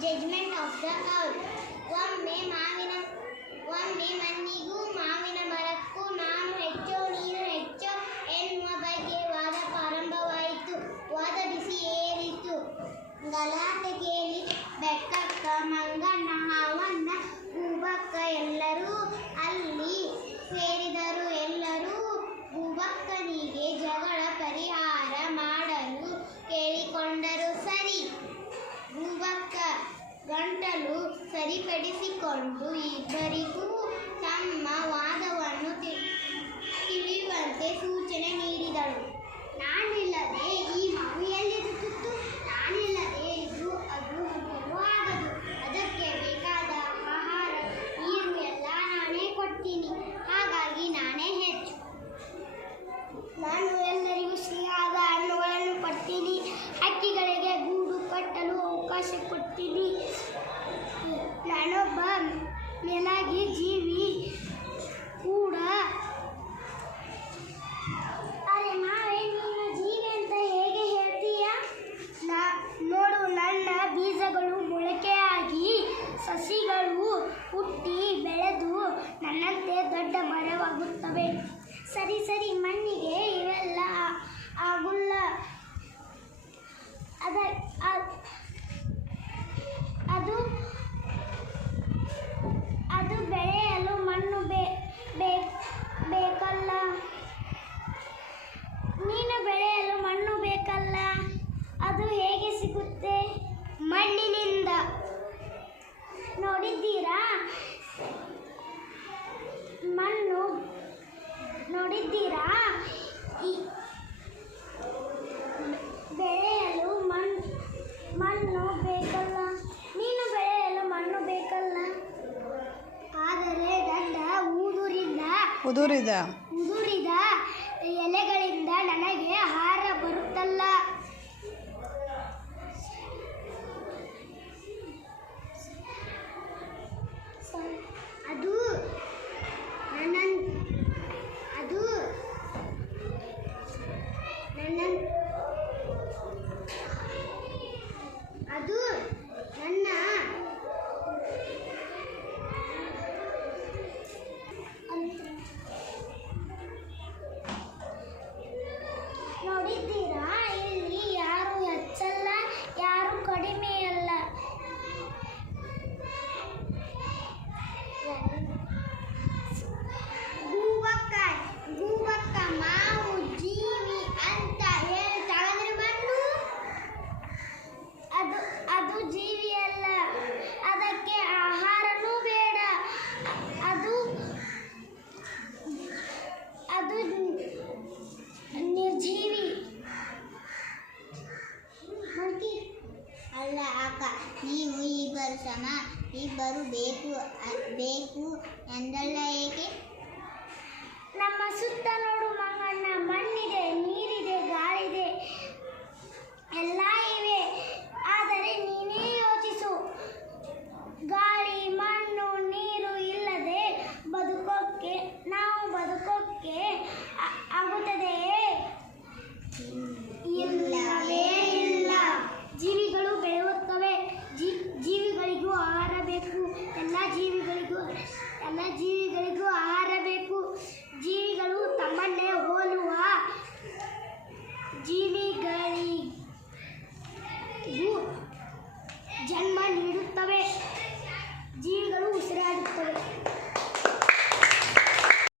judgment of the earth. ಒಮ್ಮೆ ಮಣ್ಣಿಗೂ ಮಾವಿನ ಮರಕ್ಕೂ ನಾನು ಹೆಚ್ಚೋ ನೀನು ಹೆಚ್ಚೋ ಎನ್ನುವ ಬಗ್ಗೆ ವಾದ ಪ್ರಾರಂಭವಾಯಿತು. ವಾದ ಬಿಸಿ ಏರಿತು. ಗಲಾಟೆ ಕೇಳಿ ಬೆಕ್ಕಕ್ಕ, ಮಂಗಣ್ಣ, ಹಾವಣ್ಣ, ಗೂಬಕ್ಕ ಎಲ್ಲರೂ ಅಲ್ಲಿ ಸೇರಿದರು. ಎಲ್ಲರೂ ಗೂಬಕ್ಕನಿಗೆ ಜಗಳ ಪರಿಹಾರ ಮಾಡಲು ಕೇಳಿಕೊಂಡರು. ಸರಿ, ಗೂಬಕ್ಕ ಗಂಟಲು ಸರಿಪಡಿಸಿಕೊಂಡು ಇಬ್ಬರಿಗೂ ತಮ್ಮ ವಾದವನ್ನು ತಿಳಿಯುವಂತೆ ಸೂಚನೆ ನೀಡಿದಳು. ನಾನಿಲ್ಲದೆ ಈ ಮಾವು ಎಲ್ಲಿರುತ್ತಿತ್ತು? ನಾನಿಲ್ಲದೆ ಇದು ಅದು ಹಣ್ಣಲು ಆಗದು. ಅದಕ್ಕೆ ಬೇಕಾದ ಆಹಾರ, ನೀರು ಎಲ್ಲ ನಾನೇ ಕೊಡ್ತೀನಿ. ಹಾಗಾಗಿ ನಾನೇ ಹೆಚ್ಚು. ನಾನು ಎಲ್ಲರಿಗೂ ಸಿಹಿಯಾದ ಹಣ್ಣುಗಳನ್ನು ಕೊಡ್ತೀನಿ. ಹಕ್ಕಿಗಳಿಗೆ ಗೂಡು ಕಟ್ಟಲು ಅವಕಾಶ ಕೊಡ್ತೀನಿ. ನಾನೊಬ್ಬ ಮೇಲಾಗಿ ಜೀವಿ ಕೂಡ. ಅರೆ ಮಾವೇ, ನೀನು ಜೀವಿ ಅಂತ ಹೇಗೆ ಹೇಳ್ತೀಯ? ನೋಡು, ನನ್ನ ಬೀಜಗಳು ಮೊಳಕೆಯಾಗಿ ಸಸಿಗಳು ಹುಟ್ಟಿ ಬೆಳೆದು ನನ್ನಂತೆ ದೊಡ್ಡ ಮರವಾಗುತ್ತವೆ. ಸರಿ ಸರಿ, ಮಣ್ಣಿಗೆ ಇವೆಲ್ಲ ಆಗುಲ್ಲ. ಅದು ಬೆಳೆಯಲು ಮಣ್ಣು ಬೇಕಲ್ಲ. ನೀನು ಬೆಳೆಯಲು ಮಣ್ಣು ಬೇಕಲ್ಲ. ಅದು ಹೇಗೆ ಸಿಗುತ್ತೆ? ಮಣ್ಣಿನಿಂದ. ನೋಡಿದ್ದೀರಾ? ಮಣ್ಣು ನೋಡಿದ್ದೀರಾ? ಬೆಳೆಯಲು ಮಣ್ಣು ಬೇಕಲ್ಲ. ನೀನು ಬೆಳೆಯಲು ಮಣ್ಣು ಬೇಕಲ್ಲ. ಆದರೆ ನನ್ನ ಉದುರಿದ ಎಲೆಗಳಿಂದ ನನಗೆ ಆಹಾರ ಬರುತ್ತಲ್ಲ. ಅದು ನನ್ನ ನೋಡಿದ್ದೀರಾ? ಇಲ್ಲಿ ಯಾರು ಹೆಚ್ಚಲ್ಲ, ಯಾರು ಕಡಿಮೆಯಲ್ಲ. ಗೂಬಕ್ಕ ಮಾವು ಜೀವಿ ಅಂತ ಹೇಳ್ತಾಳಂದ್ರೆ ಮಣ್ಣು ಅದು ಜೀವಿಯಲ್ಲ. ಅದಕ್ಕೆ ಆಹಾರನೂ ಬೇಡ. ಅದು ನಿರ್ಜೀವಿ. ಅಲ್ಲ ಅಕ್ಕ, ನೀವು ಇಬ್ಬರು ಬೇಕು ಎಂದಲ್ಲ ಏಕೆ? ನಮ್ಮ ಸುತ್ತ ನೋಡು ಮಂಗಣ್ಣ, ಮಣ್ಣಿದೆ, ನೀರಿದೆ, ಗಾಳಿದೆ, ಎಲ್ಲ ಇವೆ. ಆದರೆ ನೀನೇ ಯೋಚಿಸು. ಗಾಳಿ, ಮಣ್ಣು, ನೀರು ಇಲ್ಲದೆ ನಾವು ಬದುಕೋಕ್ಕೆ ಆಗುತ್ತದೆಯೇ? ಇಲ್ಲವೇ ಇಲ್ಲ. ಜೀವಿಗಳು ಬೆಳೆಯುತ್ತವೆ. ಜೀವಿಗಳಿಗೂ ಆಹಾರ ಬೇಕು. ಎಲ್ಲ ಜೀವಿಗಳಿಗೂ ಆಹಾರ ಬೇಕು. ಜೀವಿಗಳು ತಮ್ಮನ್ನೇ ಹೋಲುವ ಜೀವಿಗಳಿಗೂ